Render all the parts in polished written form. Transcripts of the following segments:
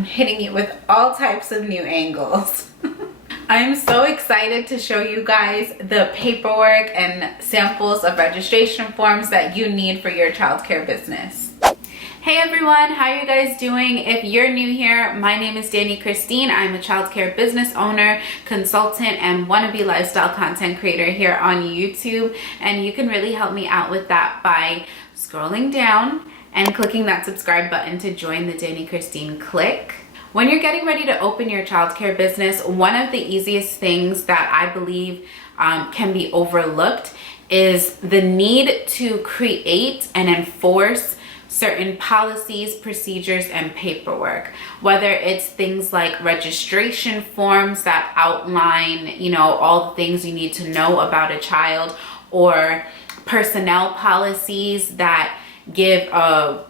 I'm hitting you with all types of new angles. I'm so excited to show you guys the paperwork and samples of registration forms that you need for your childcare business. Hey everyone, how are you guys doing? If you're new here, my name is Danny Christine. I'm a childcare business owner, consultant, and wannabe lifestyle content creator here on YouTube. And you can really help me out with that by scrolling down and clicking that subscribe button to join the Danny Christine clique. When you're getting ready to open your childcare business, one of the easiest things that I believe can be overlooked is the need to create and enforce certain policies, procedures, and paperwork. Whether it's things like registration forms that outline, all the things you need to know about a child, or personnel policies that give a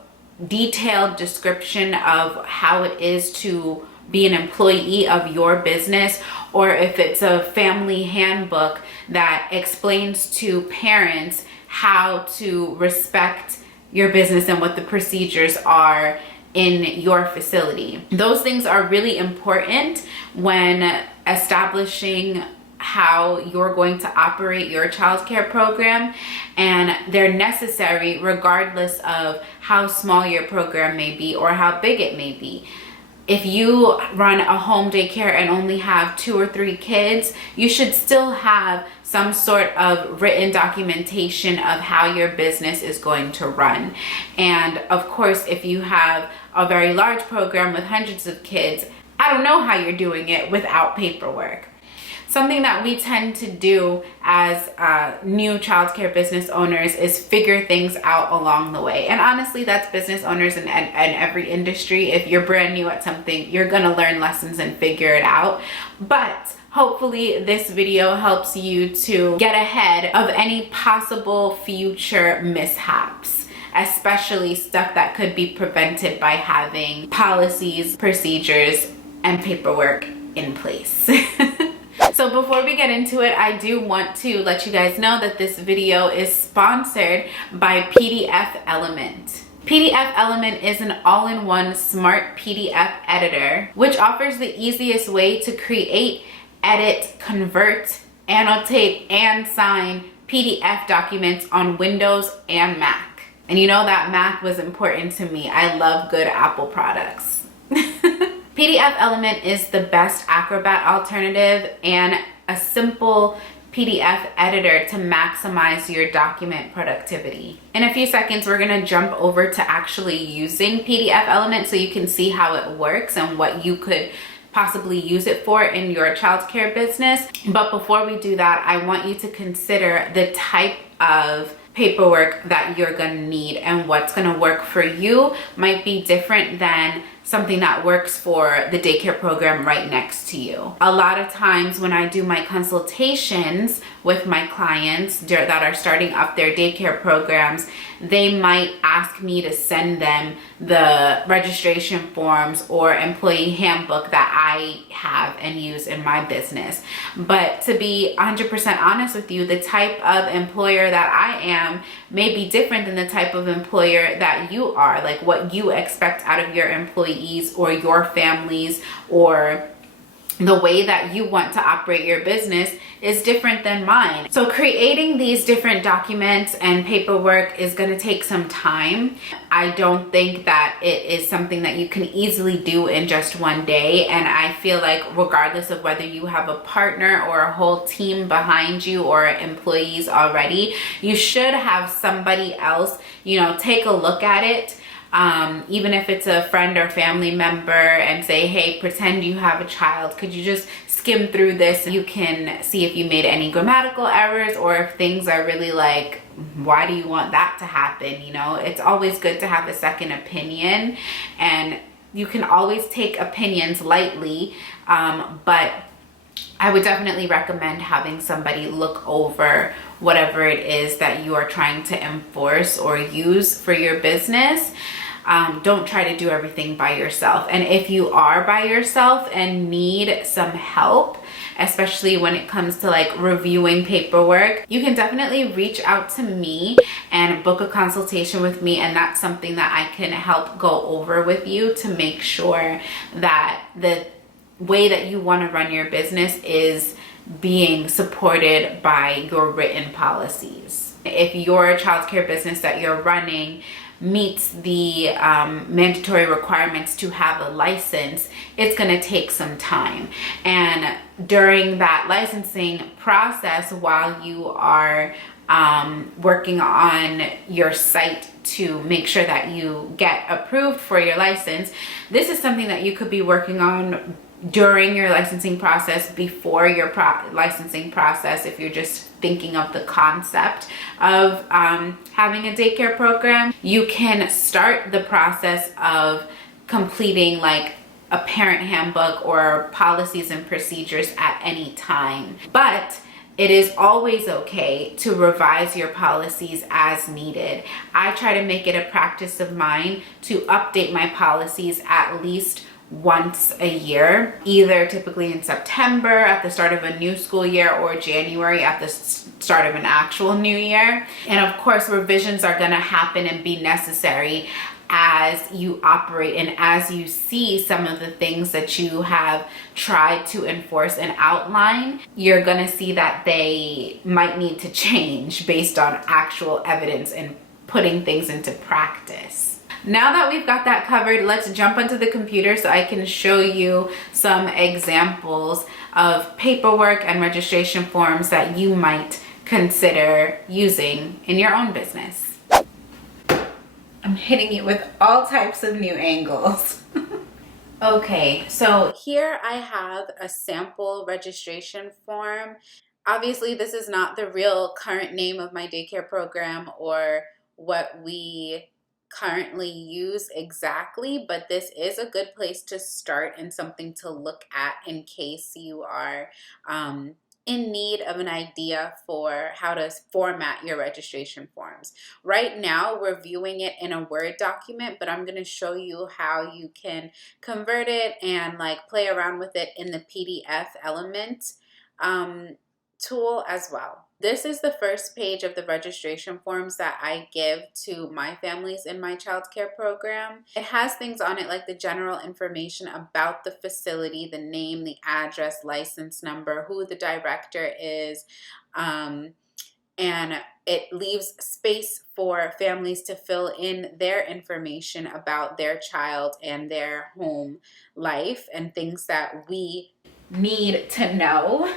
detailed description of how it is to be an employee of your business, or if it's a family handbook that explains to parents how to respect your business and what the procedures are in your facility. Those things are really important when establishing how you're going to operate your childcare program, and they're necessary regardless of how small your program may be or how big it may be. If you run a home daycare and only have 2 or 3 kids, you should still have some sort of written documentation of how your business is going to run. And of course, if you have a very large program with hundreds of kids, I don't know how you're doing it without paperwork. Something that we tend to do as new childcare business owners is figure things out along the way. And honestly, that's business owners in every industry. If you're brand new at something, you're gonna learn lessons and figure it out. But hopefully this video helps you to get ahead of any possible future mishaps, especially stuff that could be prevented by having policies, procedures, and paperwork in place. So before we get into it, I do want to let you guys know that this video is sponsored by PDF Element. PDF Element is an all-in-one smart PDF editor, which offers the easiest way to create, edit, convert, annotate, and sign PDF documents on Windows and Mac. And you know that Mac was important to me. I love good Apple products. PDF Element is the best Acrobat alternative and a simple PDF editor to maximize your document productivity. In a few seconds, we're gonna jump over to actually using PDF Element so you can see how it works and what you could possibly use it for in your childcare business. But before we do that, I want you to consider the type of paperwork that you're gonna need, and what's gonna work for you might be different than something that works for the daycare program right next to you. A lot of times when I do my consultations with my clients that are starting up their daycare programs, they might ask me to send them the registration forms or employee handbook that I have and use in my business. But to be 100% honest with you, the type of employer that I am may be different than the type of employer that you are, like what you expect out of your employees or your families, or the way that you want to operate your business is different than mine. So creating these different documents and paperwork is going to take some time. I don't think that it is something that you can easily do in just one day. And I feel like regardless of whether you have a partner or a whole team behind you or employees already, you should have somebody else, take a look at it. Even if it's a friend or family member, and say, hey, pretend you have a child. Could you just skim through this? You can see if you made any grammatical errors, or if things are really like, why do you want that to happen? It's always good to have a second opinion, and you can always take opinions lightly, but I would definitely recommend having somebody look over whatever it is that you are trying to enforce or use for your business. don't try to do everything by yourself. And if you are by yourself and need some help, especially when it comes to like reviewing paperwork, you can definitely reach out to me and book a consultation with me, and that's something that I can help go over with you to make sure that the way that you want to run your business is being supported by your written policies. If your childcare business that you're running meets the mandatory requirements to have a license, it's going to take some time. And during that licensing process, while you are working on your site to make sure that you get approved for your license, this is something that you could be working on during your licensing process, before your licensing process, if you're just thinking of the concept of having a daycare program. You can start the process of completing like a parent handbook or policies and procedures at any time, but it is always okay to revise your policies as needed. I try to make it a practice of mine to update my policies at least once a year, either typically in September at the start of a new school year or January at the start of an actual new year. And of course, revisions are going to happen and be necessary as you operate and as you see some of the things that you have tried to enforce and outline. You're going to see that they might need to change based on actual evidence and putting things into practice. Now that we've got that covered, let's jump onto the computer so I can show you some examples of paperwork and registration forms that you might consider using in your own business. I'm hitting you with all types of new angles. Okay, so here I have a sample registration form. Obviously, this is not the real current name of my daycare program or what we currently use exactly, but this is a good place to start and something to look at in case you are in need of an idea for how to format your registration forms. Right now, we're viewing it in a Word document, but I'm going to show you how you can convert it and like play around with it in the PDF element tool as well. This is the first page of the registration forms that I give to my families in my childcare program. It has things on it like the general information about the facility, the name, the address, license number, who the director is, and it leaves space for families to fill in their information about their child and their home life and things that we need to know.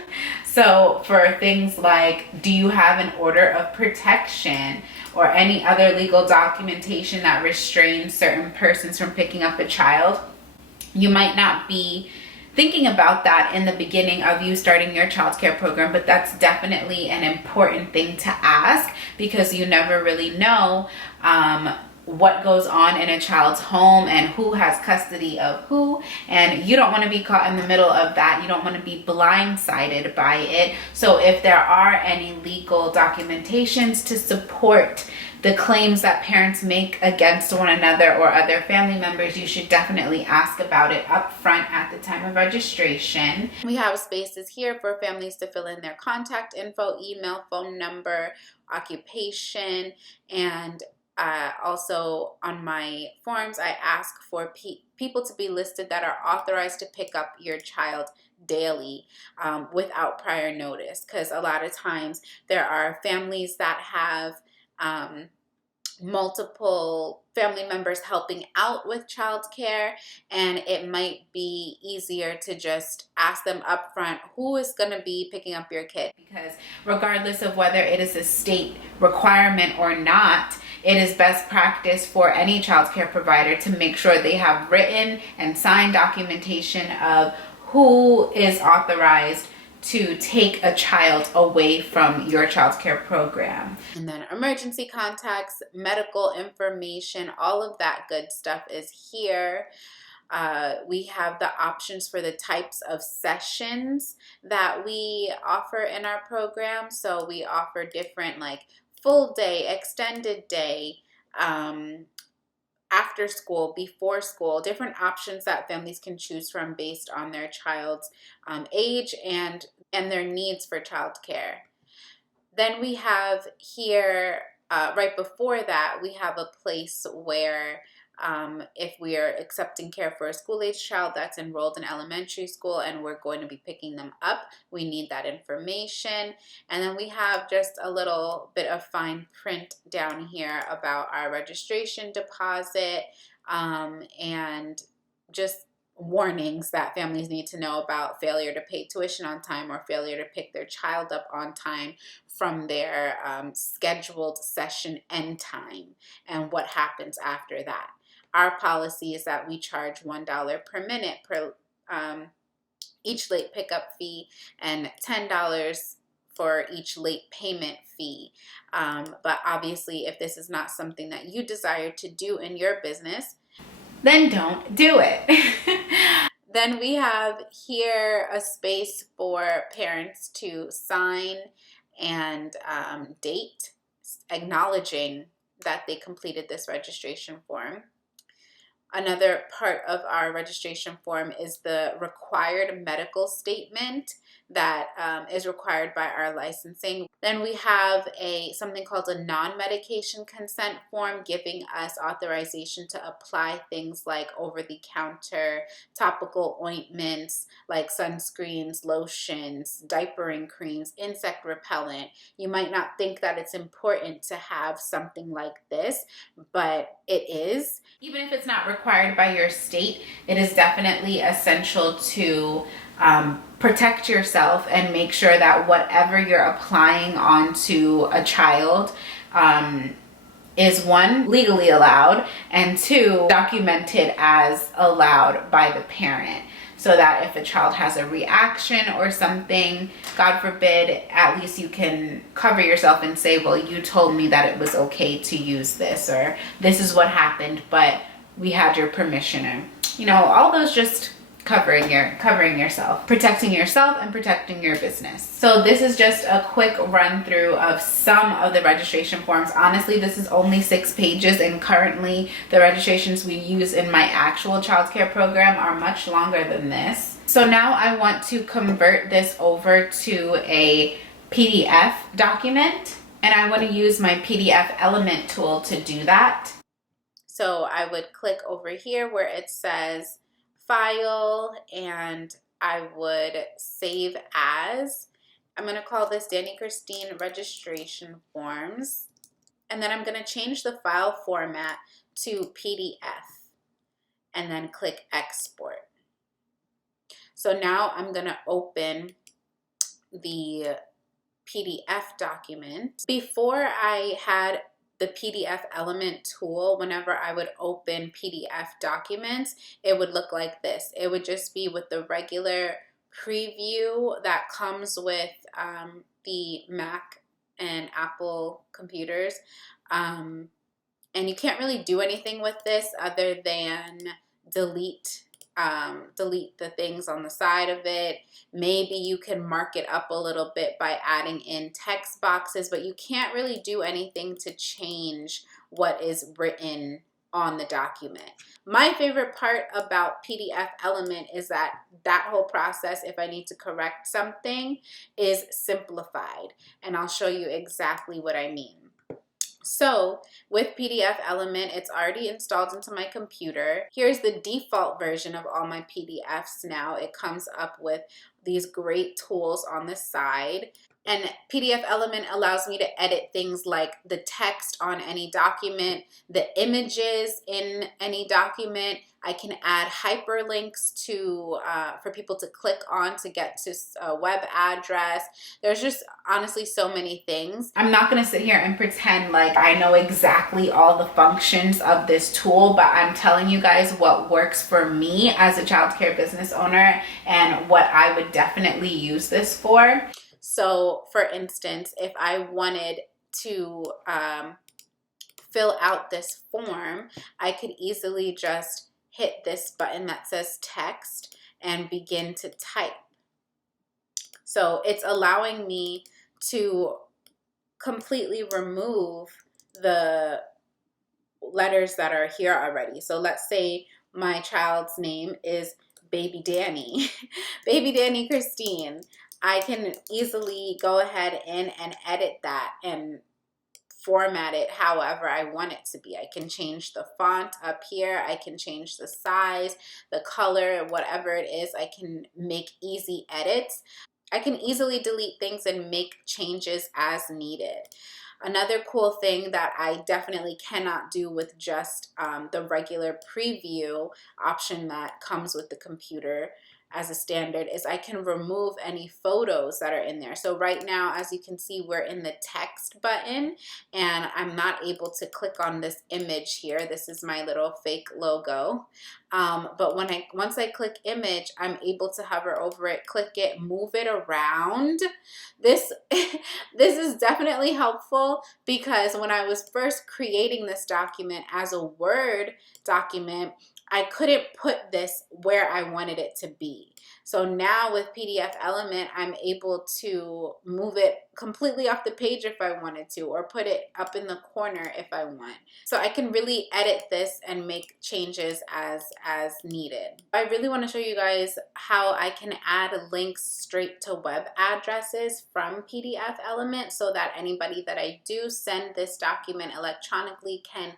So for things like, do you have an order of protection or any other legal documentation that restrains certain persons from picking up a child? You might not be thinking about that in the beginning of you starting your childcare program, but that's definitely an important thing to ask, because you never really know what goes on in a child's home and who has custody of who, and you don't want to be caught in the middle of that. You don't want to be blindsided by it. So if there are any legal documentations to support the claims that parents make against one another or other family members, you should definitely ask about it up front at the time of registration. We have spaces here for families to fill in their contact info, email, phone number, occupation, and also on my forms, I ask for people to be listed that are authorized to pick up your child daily without prior notice, because a lot of times there are families that have multiple family members helping out with childcare, and it might be easier to just ask them up front who is going to be picking up your kid, because regardless of whether it is a state requirement or not, it is best practice for any childcare provider to make sure they have written and signed documentation of who is authorized to take a child away from your childcare program. And then emergency contacts, medical information, all of that good stuff is here. We have the options for the types of sessions that we offer in our program. So we offer different like full day, extended day, after school, before school, different options that families can choose from based on their child's age and their needs for childcare. Then we have here, right before that, we have a place where if we are accepting care for a school-age child that's enrolled in elementary school and we're going to be picking them up, we need that information. And then we have just a little bit of fine print down here about our registration deposit and just warnings that families need to know about failure to pay tuition on time or failure to pick their child up on time from their scheduled session end time and what happens after that. Our policy is that we charge $1 per minute per each late pickup fee and $10 for each late payment fee. But obviously, if this is not something that you desire to do in your business, then don't do it. Then we have here a space for parents to sign and date, acknowledging that they completed this registration form. Another part of our registration form is the required medical statement that is required by our licensing. Then we have something called a non-medication consent form, giving us authorization to apply things like over-the-counter topical ointments, like sunscreens, lotions, diapering creams, insect repellent. You might not think that it's important to have something like this, but it is. Even if it's not required by your state, it is definitely essential to protect yourself and make sure that whatever you're applying onto a child is, one, legally allowed, and two, documented as allowed by the parent. So that if a child has a reaction or something, God forbid, at least you can cover yourself and say, well, you told me that it was okay to use this, or this is what happened, but we had your permission. And, you know, all those just covering yourself, protecting yourself and protecting your business. So this is just a quick run through of some of the registration forms. Honestly, this is only 6 pages, and currently the registrations we use in my actual childcare program are much longer than this. So now I want to convert this over to a PDF document, and I want to use my PDF element tool to do that. So I would click over here where it says file, and I would save as. I'm going to call this Danny Christine registration forms, and then I'm going to change the file format to PDF and then click export. So now I'm going to open the PDF document. Before I had the PDF element tool, whenever I would open PDF documents, it would look like this. It would just be with the regular preview that comes with the Mac and Apple computers. And you can't really do anything with this other than delete the things on the side of it. Maybe you can mark it up a little bit by adding in text boxes, but you can't really do anything to change what is written on the document. My favorite part about PDF element is that whole process, if I need to correct something, is simplified, and I'll show you exactly what I mean. So with PDF element, it's already installed into my computer. Here's the default version of all my PDFs now. It comes up with these great tools on the side. And PDF element allows me to edit things like the text on any document, the images in any document. I can add hyperlinks to for people to click on to get to a web address. There's just honestly so many things. I'm not going to sit here and pretend like I know exactly all the functions of this tool, but I'm telling you guys what works for me as a childcare business owner and what I would definitely use this for. So for instance, if I wanted to fill out this form, I could easily just hit this button that says text and begin to type. So it's allowing me to completely remove the letters that are here already. So let's say my child's name is Baby Danny, Baby Danny Christine. I can easily go ahead in and edit that and format it however I want it to be. I can change the font up here. I can change the size, the color, whatever it is. I can make easy edits. I can easily delete things and make changes as needed. Another cool thing that I definitely cannot do with just the regular preview option that comes with the computer as a standard is I can remove any photos that are in there. So right now, as you can see, we're in the text button and I'm not able to click on this image here. This is my little fake logo. But once I click image, I'm able to hover over it, click it, move it around. This is definitely helpful because when I was first creating this document as a Word document, I couldn't put this where I wanted it to be. So now with PDF Element, I'm able to move it completely off the page if I wanted to, or put it up in the corner if I want. So I can really edit this and make changes as needed. I really want to show you guys how I can add links straight to web addresses from PDF Element so that anybody that I do send this document electronically can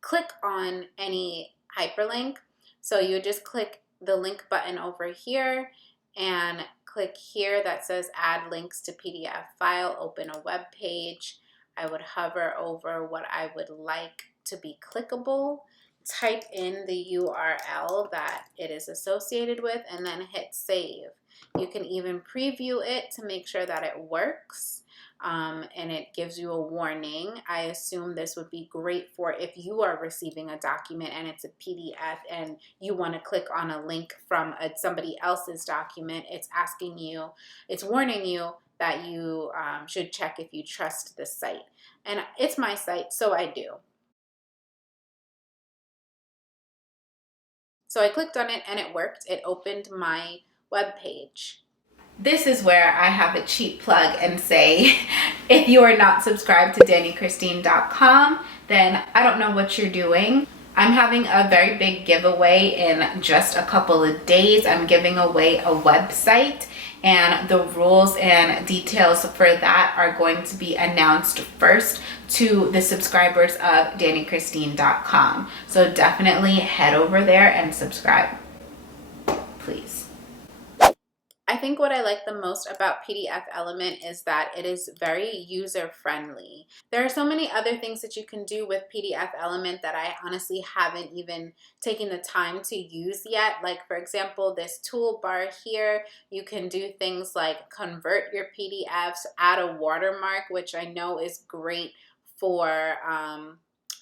click on any hyperlink. So you just click the link button over here and click here that says add links to PDF file, open a web page. I would hover over what I would like to be clickable, type in the URL that it is associated with, and then hit save. You can even preview it to make sure that it works. And it gives you a warning. I assume this would be great for if you are receiving a document and it's a PDF and you want to click on a link from somebody else's document. It's asking you, it's warning you that you should check if you trust this site. And it's my site, so I do. So I clicked on it and it worked. It opened my web page. This is where I have a cheap plug and say, if you are not subscribed to DannyChristine.com, then I don't know what you're doing. I'm having a very big giveaway in just a couple of days. I'm giving away a website, and the rules and details for that are going to be announced first to the subscribers of DannyChristine.com. So definitely head over there and subscribe, please. I think what I like the most about PDF Element is that it is very user-friendly. There are so many other things that you can do with PDF Element that I honestly haven't even taken the time to use yet. Like, for example, this toolbar here, you can do things like convert your PDFs, add a watermark, which I know is great for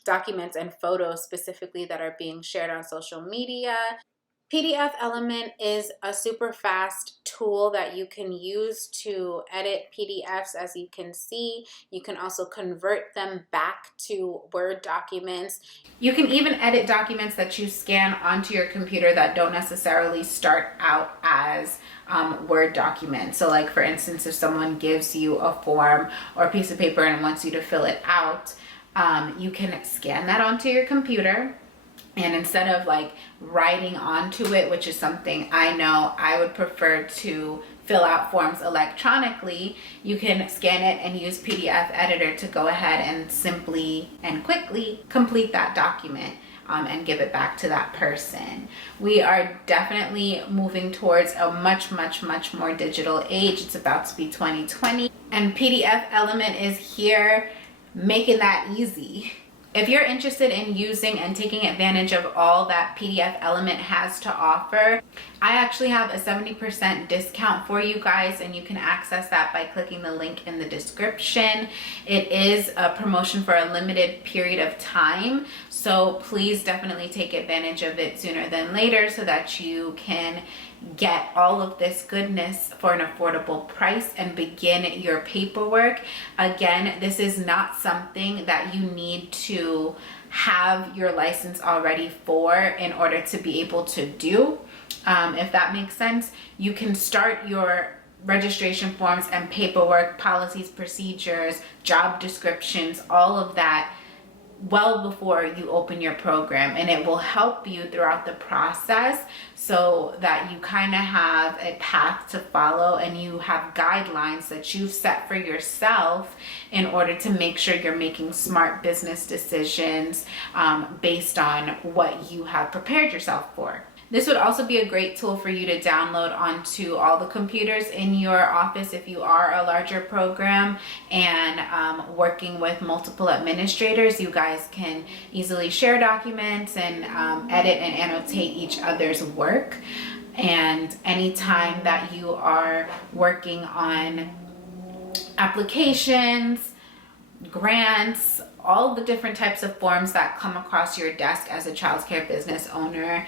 documents and photos specifically that are being shared on social media. PDF Element is a super fast tool that you can use to edit PDFs. As you can see, you can also convert them back to Word documents. You can even edit documents that you scan onto your computer that don't necessarily start out as Word documents. So like, for instance, if someone gives you a form or a piece of paper and wants you to fill it out, you can scan that onto your computer. And instead of like writing onto it, which is something I know I would prefer to fill out forms electronically, you can scan it and use PDF Editor to go ahead and simply and quickly complete that document and give it back to that person. We are definitely moving towards a much more digital age. It's about to be 2020, and PDF Element is here making that easy. If you're interested in using and taking advantage of all that PDF Element has to offer, I actually have a 70% discount for you guys, and you can access that by clicking the link in the description. It is a promotion for a limited period of time, so please definitely take advantage of it sooner than later so that you can get all of this goodness for an affordable price and begin your paperwork. Again, this is not something that you need to have your license already for in order to be able to do. If that makes sense, you can start your registration forms and paperwork, policies, procedures, job descriptions, all of that well before you open your program, and it will help you throughout the process so that you kind of have a path to follow and you have guidelines that you've set for yourself in order to make sure you're making smart business decisions based on what you have prepared yourself for. This would also be a great tool for you to download onto all the computers in your office if you are a larger program, and working with multiple administrators, you guys can easily share documents and edit and annotate each other's work. And anytime that you are working on applications, grants, all the different types of forms that come across your desk as a childcare business owner,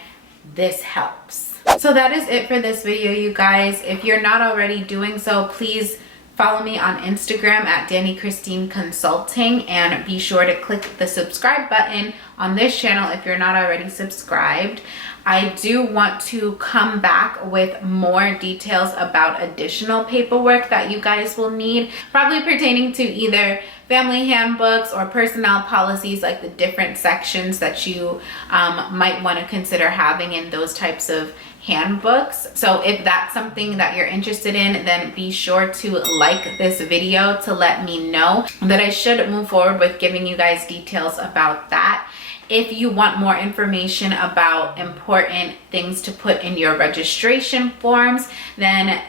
this helps. So that is it for this video, you guys. If you're not already doing so, please follow me on Instagram at Danny Christine Consulting, and be sure to click the subscribe button on this channel if you're not already subscribed. I do want to come back with more details about additional paperwork that you guys will need, probably pertaining to either family handbooks or personnel policies, like the different sections that you might want to consider having in those types of handbooks. So if that's something that you're interested in, then be sure to like this video to let me know that I should move forward with giving you guys details about that. If you want more information about important things to put in your registration forms, then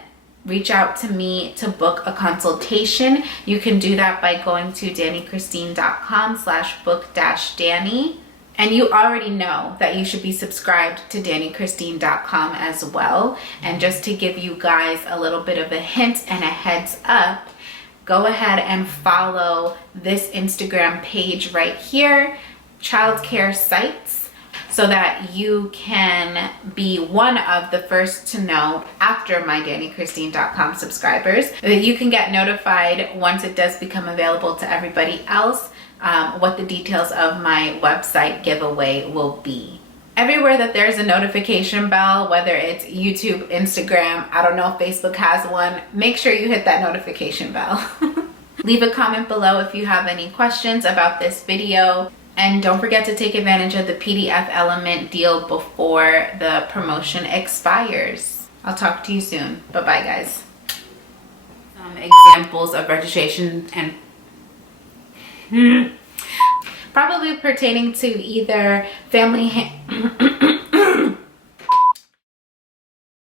reach out to me to book a consultation. You can do that by going to dannychristine.com/book-danny. And you already know that you should be subscribed to dannychristine.com as well. And just to give you guys a little bit of a hint and a heads up, go ahead and follow this Instagram page right here, Childcare Sites, so that you can be one of the first to know after my dannychristine.com subscribers, that you can get notified once it does become available to everybody else, what the details of my website giveaway will be. Everywhere that there's a notification bell, whether it's YouTube, Instagram, I don't know if Facebook has one, make sure you hit that notification bell. Leave a comment below if you have any questions about this video. And don't forget to take advantage of the PDF element deal before the promotion expires. I'll talk to you soon. Bye-bye, guys. Some examples of registration and probably pertaining to either family